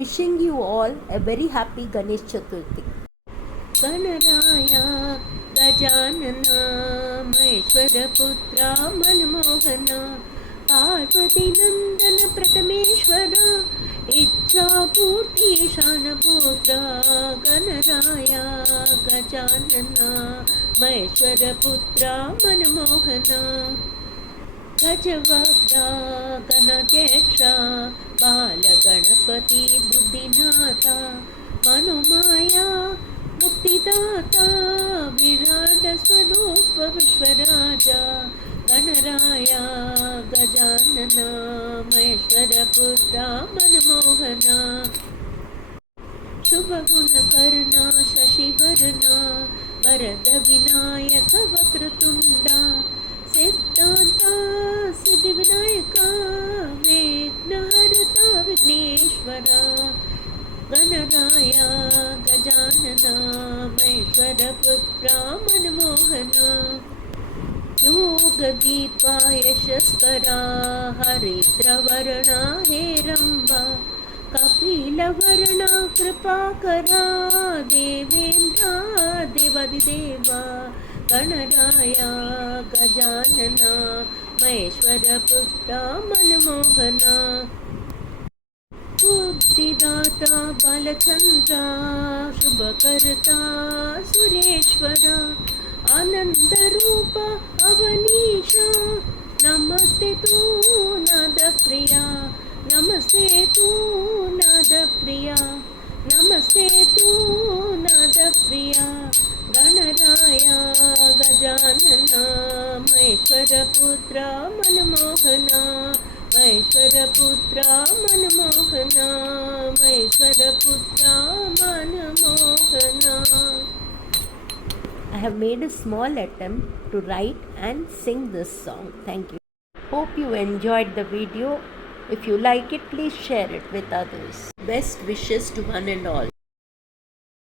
Wishing you all a very happy Ganesh Chaturthi. Ganaraya Gajanana महेश्वरपुत्रा मनमोहना Parvatinandan प्रथमेश्वरा इच्छापूर्तिशानपुत्रा Ganaraya Gajanana महेश्वरपुत्रा मनमोहना गजवक्ता गणाध्यक्षा बालगणपति बुद्धिनाथा मनोमाया मुक्तिदाता विराट स्वरूप विश्वराजा गणराया गजानना महेश्वरपुत्रा मनमोहना शुभगुणकर्णा शशिवर्णा वरद विनायक वक्रतुण्डा सिद्धान्ता सिद्धिविनायका विघ्नहर्ता विघ्नेश्वरा गणराया गजानना महेश्वरपुत्रा मनमोहना योगदीपा यशस्करा हरिद्रवर्णा हेरम्बा कपिलवर्णा कृपाकरा देवेन्द्रा देवादिदेवा गणराया गजानना महेश्वरपुत्रा मनमोहना बुद्धिदाता बालचन्द्रा शुभकर्ता सुरेश्वरा आनन्दरूप अवनीशा नमस्ते तू नादप्रिया नमस्ते तू नादप्रिया नमस्ते तू Nadapriya Ganaraya Gajanana महेश्वरपुत्रा मनमोहना महेश्वरपुत्रा मनमोहना महेश्वरपुत्रा मनमोहना. I have made a small attempt to write and sing this song. Thank you. Hope you enjoyed the video. If you like it, please share it with others. Best wishes to one and all.